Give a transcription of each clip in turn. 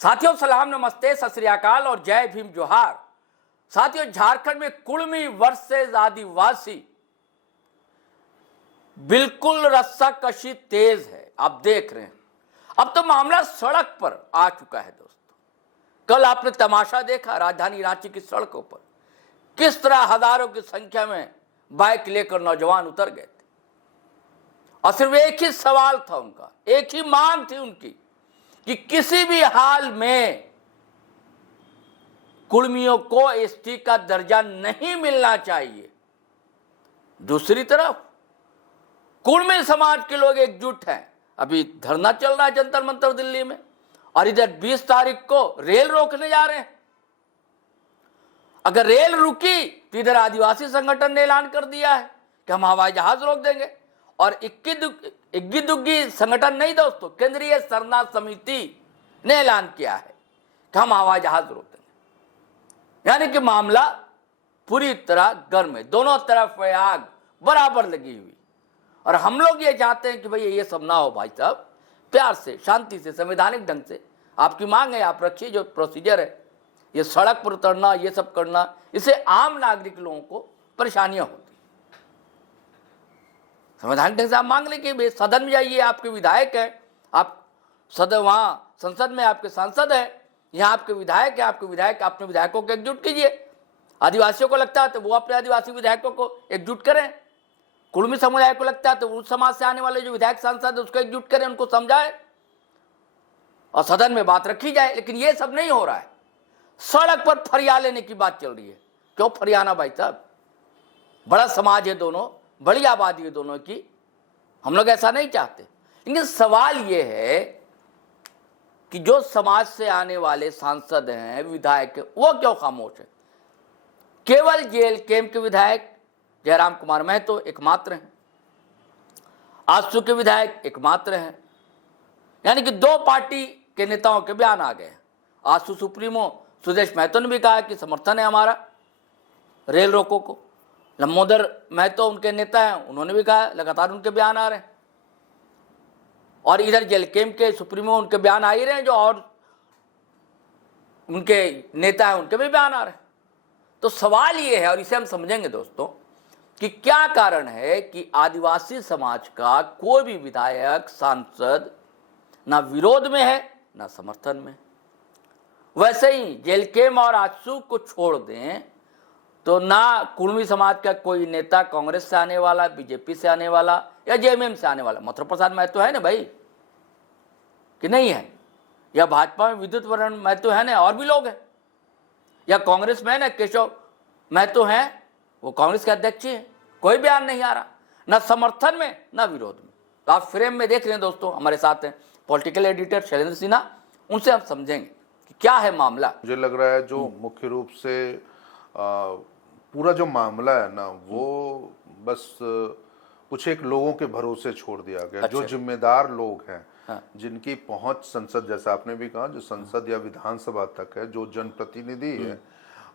साथियों सलाम, नमस्ते, सत श्री अकाल और जय भीम जोहार। साथियों, झारखंड में कुर्मी वर्सेस आदिवासी बिल्कुल रस्साकशी तेज है। आप देख रहे हैं, अब तो मामला सड़क पर आ चुका है दोस्तों। कल आपने तमाशा देखा राजधानी रांची की सड़कों पर, किस तरह हजारों की संख्या में बाइक लेकर नौजवान उतर गए थे। और सिर्फ एक ही सवाल था उनका, एक ही मांग थी उनकी कि किसी भी हाल में कुर्मियों को एसटी का दर्जा नहीं मिलना चाहिए। दूसरी तरफ कुर्मी समाज के लोग एकजुट हैं। अभी धरना चल रहा है जंतर मंतर दिल्ली में, और इधर 20 तारीख को रेल रोकने जा रहे हैं। अगर रेल रुकी तो इधर आदिवासी संगठन ने ऐलान कर दिया है कि हम हवाई जहाज रोक देंगे। और इक्की दुग्गी संगठन नहीं दोस्तों, केंद्रीय सरना समिति ने ऐलान किया है कि हम हवाई जहाज रोक देंगे। यानी कि मामला पूरी तरह गर्म है, दोनों तरफ आग बराबर लगी हुई। और हम लोग ये चाहते हैं कि भाई ये सब ना हो भाई साहब, प्यार से, शांति से, संवैधानिक ढंग से आपकी मांग है आप रखिए। जो प्रोसीजर है, ये सड़क पर उतरना, ये सब करना, इससे आम नागरिक लोगों को परेशानियां होती। संवैधानिक ढंग से आप मांग लें कि सदन में जाइए, आपके विधायक है, आप सदन, वहाँ संसद में आपके सांसद है, यहाँ आपके विधायक है, आपके विधायक अपने विधायकों को एकजुट कीजिए। आदिवासियों को लगता है तो वो अपने आदिवासी विधायकों को एकजुट करें। कुर्मी समुदाय को लगता है तो उस समाज से आने वाले जो विधायक सांसद है उसको एकजुट करें, उनको समझाए और सदन में बात रखी जाए। लेकिन ये सब नहीं हो रहा है। सड़क पर फरिया लेने की बात चल रही है। क्यों फरियाना भाई साहब? बड़ा समाज है दोनों, बड़ी आबादी है दोनों की, हम लोग ऐसा नहीं चाहते। लेकिन सवाल ये है कि जो समाज से आने वाले सांसद हैं, विधायक, वो क्यों खामोश है? केवल जेल कैंप के विधायक जयराम कुमार महतो एकमात्र हैं, आजसू के विधायक एकमात्र हैं। यानी कि दो पार्टी के नेताओं के बयान आ गए। आजसू सुप्रीमो सुदेश महतो ने भी कहा कि समर्थन है हमारा रेल रोको को। लंबोदर महतो उनके नेता हैं, उन्होंने भी कहा, लगातार उनके बयान आ रहे हैं। और इधर जेल कैंप के सुप्रीमो उनके बयान आ ही रहे हैं, जो और उनके नेता हैं उनके भी बयान आ रहे हैं। तो सवाल ये है, और इसे हम समझेंगे दोस्तों, कि क्या कारण है कि आदिवासी समाज का कोई भी विधायक, सांसद ना विरोध में है ना समर्थन में। वैसे ही जेल कैंप और आजसू को छोड़ दें तो ना कुर्मी समाज का कोई नेता कांग्रेस से आने वाला, बीजेपी से आने वाला या जेएमएम से आने वाला, मथुरा प्रसाद महतो है ना भाई, कि नहीं है? या भाजपा में विद्युत वरण महतो है ना, और भी लोग हैं। या कांग्रेस में है ना, केशव महतो हैं, वो कांग्रेस के अध्यक्ष हैं। कोई बयान नहीं आ रहा, ना समर्थन में ना विरोध में। तो आप फ्रेम में देख रहे हैं दोस्तों, हमारे साथ हैं पॉलिटिकल एडिटर शैलेंद्र सिन्हा, उनसे हम समझेंगे कि क्या है मामला। मुझे लग रहा है जो मुख्य रूप से पूरा जो मामला है ना, वो बस कुछ एक लोगों के भरोसे छोड़ दिया गया। अच्छा। जो जिम्मेदार लोग हैं, हाँ, जिनकी पहुंच संसद, जैसा आपने भी कहा, जो संसद या विधानसभा तक है, जो जनप्रतिनिधि है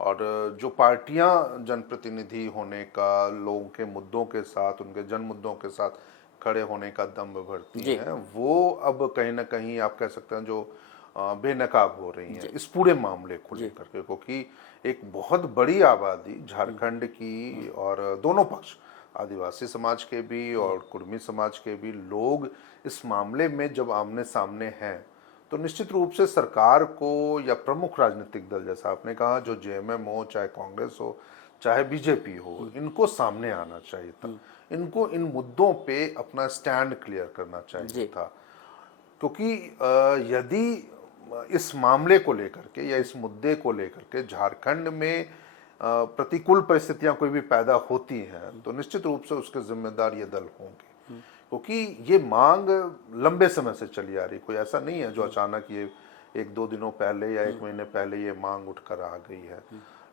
और जो पार्टियां जनप्रतिनिधि होने का, लोगों के मुद्दों के साथ, उनके जन मुद्दों के साथ खड़े होने का दम भरती हैं, वो अब कहीं ना कहीं आप कह सकते हैं जो बेनकाब हो रही हैं इस पूरे मामले को लेकर के। क्योंकि एक बहुत बड़ी आबादी झारखंड की, और दोनों पक्ष, आदिवासी समाज के भी और कुर्मी समाज के भी लोग इस मामले में जब आमने सामने हैं, तो निश्चित रूप से सरकार को या प्रमुख राजनीतिक दल, जैसा आपने कहा, जो जेएमएम हो, चाहे कांग्रेस हो, चाहे बीजेपी हो, इनको सामने आना चाहिए था। इनको इन मुद्दों पे अपना स्टैंड क्लियर करना चाहिए था। क्योंकि यदि इस मामले को लेकर के या इस मुद्दे को लेकर के झारखंड में प्रतिकूल परिस्थितियां कोई भी पैदा होती हैं, तो निश्चित रूप से उसके जिम्मेदार ये दल होंगे। क्योंकि ये मांग लंबे समय से चली आ रही, कोई ऐसा नहीं है जो अचानक ये 1-2 दिनों पहले या 1 महीने पहले ये मांग उठकर आ गई है।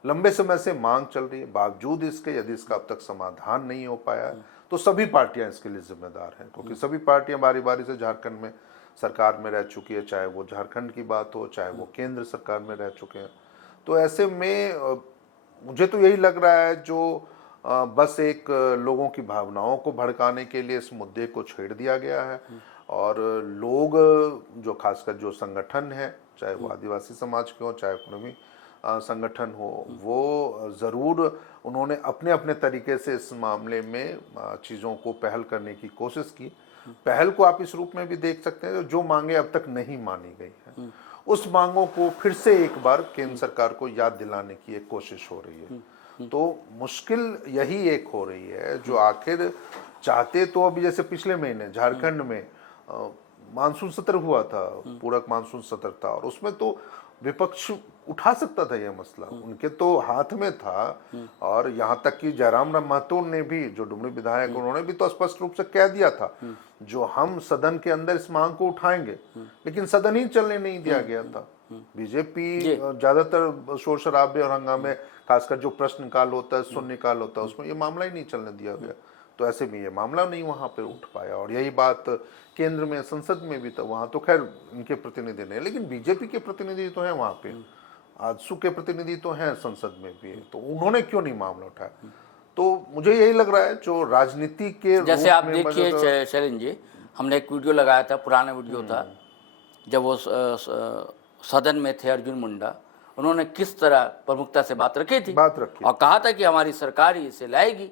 लंबे समय से मांग चल रही है। बावजूद इसके, यदि इसका अब तक समाधान नहीं हो पाया है, तो सभी पार्टियां इसके लिए जिम्मेदार हैं। क्योंकि सभी पार्टियां बारी बारी से झारखंड में सरकार में रह चुकी है, चाहे वो झारखंड की बात हो, चाहे वो केंद्र सरकार में रह चुके हैं। तो ऐसे में मुझे तो यही लग रहा है जो बस एक लोगों की भावनाओं को भड़काने के लिए इस मुद्दे को छेड़ दिया गया है। और लोग, जो खासकर जो संगठन है, चाहे वो आदिवासी समाज के हो, चाहे कुर्मी संगठन हो, वो ज़रूर उन्होंने अपने अपने तरीके से इस मामले में चीज़ों को पहल करने की कोशिश की। पहल को आप इस रूप में भी देख सकते हैं, जो मांगे अब तक नहीं मानी गई हैं, उस मांगों को फिर से एक बार केंद्र सरकार को याद दिलाने की एक कोशिश हो रही है। तो मुश्किल यही एक हो रही है, जो आखिर चाहते तो अभी जैसे पिछले महीने झारखंड में मानसून सत्र हुआ था, पूरक मानसून सत्र था, और उसमें तो विपक्ष उठा सकता था यह मसला, उनके तो हाथ में था। और यहाँ तक कि जयराम महतो ने भी, जो डुमरी विधायक, उन्होंने भी तो स्पष्ट रूप से कह दिया था जो हम सदन के अंदर इस मांग को उठाएंगे, लेकिन सदन ही चलने नहीं दिया गया था। बीजेपी ज्यादातर शोर शराबे और हंगामे, खासकर जो प्रश्न काल होता है, शून्य काल होता है, उसमें ये मामला ही नहीं चलने दिया गया। तो ऐसे में ये मामला नहीं वहां पे उठ पाया। और यही बात केंद्र में, संसद में भी था, वहां तो खैर इनके प्रतिनिधि नहीं, लेकिन बीजेपी के प्रतिनिधि तो हैं वहां पे, आजसू के प्रतिनिधि तो हैं संसद में भी, तो उन्होंने क्यों नहीं मामला उठाया? तो मुझे यही लग रहा है जो राजनीति के जैसे आप देखिए शैलेंद्र जी, हमने एक वीडियो लगाया था, पुराना वीडियो था, जब वो सदन में थे अर्जुन मुंडा, उन्होंने किस तरह प्रमुखता से बात रखी और कहा था कि हमारी सरकार ही इसे लाएगी,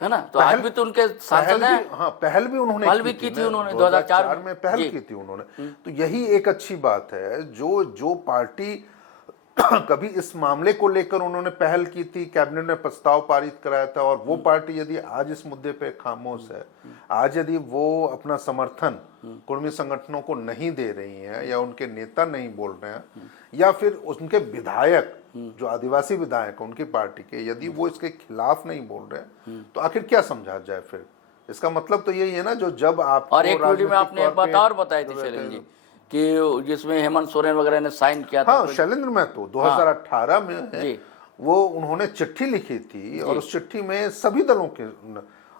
है ना। तो आज भी तो उनके सांसद हैं। हाँ, पहल भी उन्होंने की थी उन्होंने 2004 में पहल की थी उन्होंने। तो यही एक अच्छी बात है, जो पार्टी कभी इस मामले को लेकर उन्होंने पहल की थी, कैबिनेट ने प्रस्ताव पारित कराया था, और वो पार्टी यदि आज इस मुद्दे पे खामोश है, आज यदि वो अपना समर्थन कुर्मी संगठनों को नहीं दे रही हैं, या उनके नेता नहीं बोल रहे हैं, या फिर उनके विधायक, जो आदिवासी विधायक उनकी पार्टी के, यदि वो इसके खिलाफ नहीं बोल रहे हैं, तो आखिर क्या समझा जाए फिर? इसका मतलब तो यही है ना, जो जब आप, और एक वीडियो में आपने एक बात और बताई थी शैलेंद्र जी, कि जिसमें हेमंत सोरेन वगैरह ने साइन किया था। हाँ, शैलेंद्र महतो 2018 में वो उन्होंने चिट्ठी लिखी थी, और उस चिट्ठी में सभी दलों के,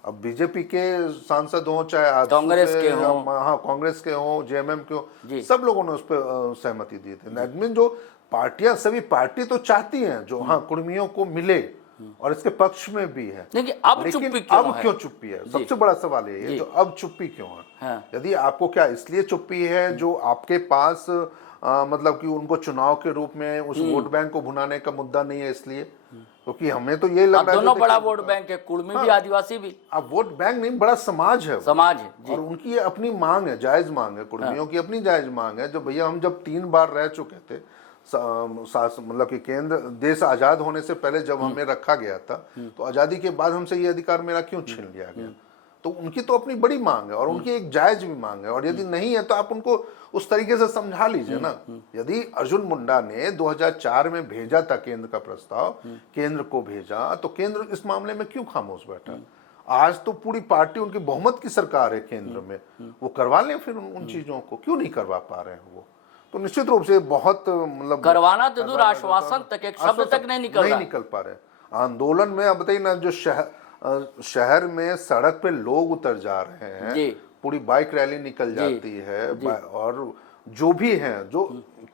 अब बीजेपी के सांसद हो, चाहे कांग्रेस के हो, हाँ कांग्रेस के हो, जेएमएम के हो, सब लोगों ने उस पर सहमति दी थी। नेगमिन जो पार्टियां, सभी पार्टी तो चाहती हैं जो हाँ कुर्मियों को मिले, और इसके पक्ष में भी है, लेकिन अब क्यों चुप्पी है? सबसे बड़ा सवाल ये है, जो अब चुप्पी क्यों है? हाँ। यदि आपको क्या इसलिए चुप्पी है जो आपके पास मतलब कि उनको चुनाव के रूप में उस वोट बैंक को भुनाने का मुद्दा नहीं है, इसलिए? क्योंकि हमें तो ये लग रहा है दोनों बड़ा वोट बैंक है, कुर्मी भी आदिवासी भी। अब वोट बैंक नहीं, बड़ा समाज है, और उनकी ये अपनी मांग है, जायज मांग है, कुर्मियों की अपनी जायज मांग है। जो भैया हम जब 3 बार रह चुके थे, मतलब कि केंद्र, देश आजाद होने से पहले जब हमें रखा गया था, तो आजादी के बाद हमसे ये अधिकार मेरा क्यों छीन लिया गया? तो उनकी तो अपनी बड़ी मांग है, और उनकी एक जायज भी मांग है, और यदि नहीं है तो आप उनको उस तरीके से समझा लीजिए ना। यदि अर्जुन मुंडा ने 2004 में भेजा था केंद्र का प्रस्ताव, केंद्र को भेजा, तो केंद्र इस मामले में क्यों खामोश बैठा? आज तो पूरी पार्टी, उनकी बहुमत की सरकार है केंद्र में, वो करवा लें फिर उन चीजों को, क्यों नहीं करवा पा रहे हैं वो? तो निश्चित रूप से बहुत, मतलब करवाना तो दूर, आश्वासन तक, एक शब्द तक नहीं निकल पा रहे। आंदोलन में अब बताइए ना, जो शहर में सड़क पे लोग उतर जा रहे हैं, पूरी बाइक रैली निकल जाती है, और जो भी हैं, जो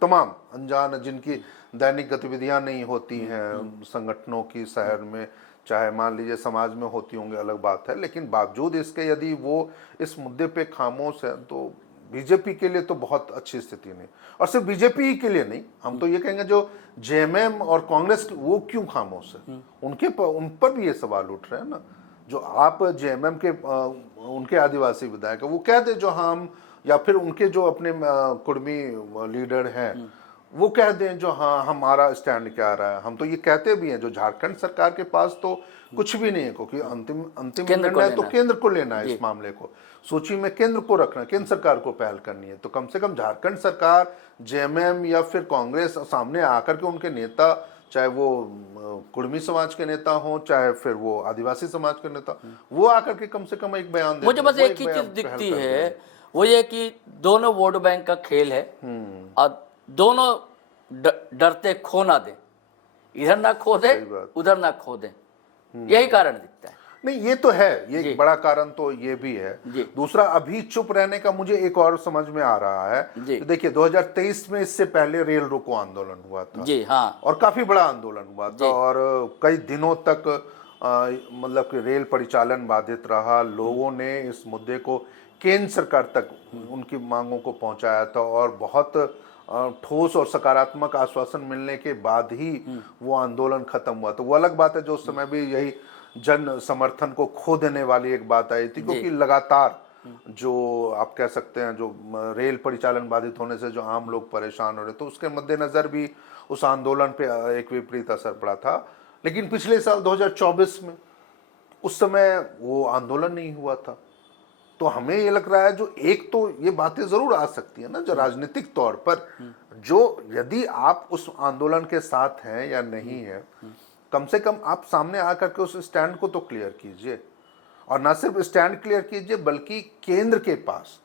तमाम अनजान, जिनकी दैनिक गतिविधियां नहीं होती हैं संगठनों की शहर में, चाहे मान लीजिए समाज में होती होंगी, अलग बात है, लेकिन बावजूद इसके यदि वो इस मुद्दे पे खामोश है, तो बीजेपी के लिए तो बहुत अच्छी स्थिति नहीं। और सिर्फ बीजेपी ही के लिए नहीं, हम तो ये कहेंगे जो जेएमएम और कांग्रेस, वो क्यों खामोश है? उन पर भी ये सवाल उठ रहे हैं ना। जो आप जेएमएम के उनके आदिवासी विधायक वो कहते जो हम, या फिर उनके जो अपने कुर्मी लीडर हैं, वो कह दें जो हाँ हमारा स्टैंड क्या रहा है। हम तो ये कहते भी हैं, जो झारखंड सरकार के पास तो कुछ भी नहीं है, क्योंकि अंतिम निर्णय तो केंद्र को लेना है। इस मामले को सूची में केंद्र को रखना, केंद्र सरकार को पहल करनी है। तो कम से कम झारखंड सरकार, जेएमएम या फिर कांग्रेस सामने आकर के उनके नेता, चाहे वो कुर्मी समाज के नेता हो, चाहे फिर वो आदिवासी समाज के नेता, वो आकर के कम से कम एक बयान दें। मुझे बस एक ही चीज दिखती है, वो ये कि दोनों वोट बैंक का खेल है, और दोनों डरते खो ना दे, इधर ना खो दे, उधर ना खो दे, यही कारण दिखता है। नहीं, ये तो है, ये एक बड़ा कारण तो ये भी है। दूसरा, अभी चुप रहने का मुझे एक और समझ में आ रहा है। तो देखिए 2023 में इससे पहले रेल रोको आंदोलन हुआ था, जी हाँ, और काफी बड़ा आंदोलन हुआ था, और कई दिनों तक मतलब कि रेल परिचालन बाधित रहा। लोगों ने इस मुद्दे को केंद्र सरकार तक, उनकी मांगों को पहुंचाया था, और बहुत ठोस और सकारात्मक आश्वासन मिलने के बाद ही वो आंदोलन खत्म हुआ। तो वो अलग बात है जो उस समय भी यही जन समर्थन को खो देने वाली एक बात आई थी, क्योंकि लगातार जो आप कह सकते हैं जो रेल परिचालन बाधित होने से जो आम लोग परेशान हो रहे, तो उसके मद्देनजर भी उस आंदोलन पे एक विपरीत असर पड़ा था। लेकिन पिछले साल 2024 में उस समय वो आंदोलन नहीं हुआ था। तो हमें ये लग रहा है जो एक तो ये बातें जरूर आ सकती है ना, जो राजनीतिक तौर पर जो यदि आप उस आंदोलन के साथ हैं या नहीं है, कम से कम आप सामने आकर के उस स्टैंड को तो क्लियर कीजिए, और ना सिर्फ स्टैंड क्लियर कीजिए बल्कि केंद्र के पास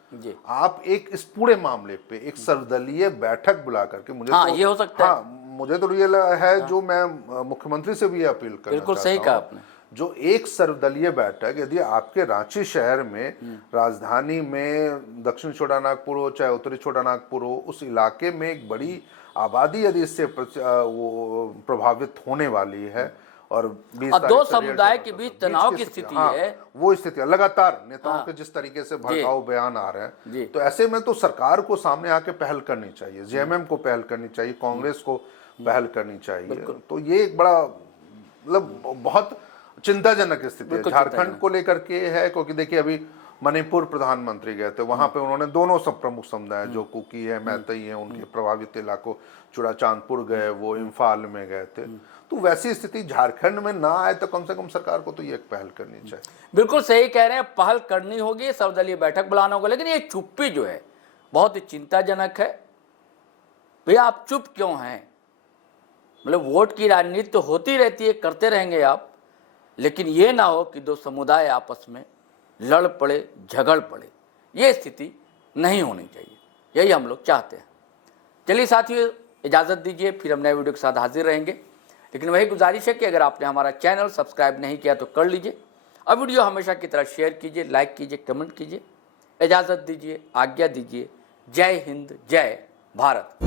आप एक इस पूरे मामले पे एक सर्वदलीय बैठक बुला करके, मुझे हाँ, तो ये हो सकता है। मुझे तो ये है जो मैं मुख्यमंत्री से भी अपील करना बिल्कुल चाहता सही हूं, कहा आपने। जो एक सर्वदलीय बैठक यदि आपके रांची शहर में, राजधानी में, दक्षिण छोटानागपुर हो चाहे उत्तरी छोटानागपुर हो, उस इलाके में एक बड़ी आबादी यदि इससे वो प्रभावित होने वाली है और 20 और दो तारीख से समुदाय 1.5 के बीच तक तनाव की स्थिति है, वो स्थिति लगातार नेताओं के जिस तरीके से भड़काऊ बयान आ रहे हैं, तो ऐसे में तो सरकार को सामने आके पहल करनी चाहिए, जेएमएम को पहल करनी चाहिए, कांग्रेस को पहल करनी चाहिए। तो ये एक बड़ा मतलब बहुत चिंताजनक स्थिति है झारखंड को लेकर के है, क्योंकि देखिए अभी मणिपुर प्रधानमंत्री गए थे, वहां पे उन्होंने दोनों सब प्रमुख समुदाय जो कुकी है, मैतई है, उनके प्रभावित इलाकों चुड़ाचांदपुर गए, वो इम्फाल में गए थे। तो वैसी स्थिति झारखंड में ना आए तो कम से कम सरकार को तो ये एक पहल करनी चाहिए। बिल्कुल सही कह रहे हैं, पहल करनी होगी, सर्वदलीय बैठक बुलाना होगा। लेकिन ये चुप्पी जो है बहुत ही चिंताजनक है। भैया आप चुप क्यों हैं? मतलब वोट की राजनीति तो होती रहती है, करते रहेंगे आप, लेकिन ये ना हो कि दो समुदाय आपस में लड़ पड़े, झगड़ पड़े। ये स्थिति नहीं होनी चाहिए, यही हम लोग चाहते हैं। चलिए साथियों, इजाज़त दीजिए, फिर हम नए वीडियो के साथ हाजिर रहेंगे। लेकिन वही गुजारिश है कि अगर आपने हमारा चैनल सब्सक्राइब नहीं किया तो कर लीजिए, और वीडियो हमेशा की तरह शेयर कीजिए, लाइक कीजिए, कमेंट कीजिए। इजाज़त दीजिए, आज्ञा दीजिए। जय हिंद, जय भारत।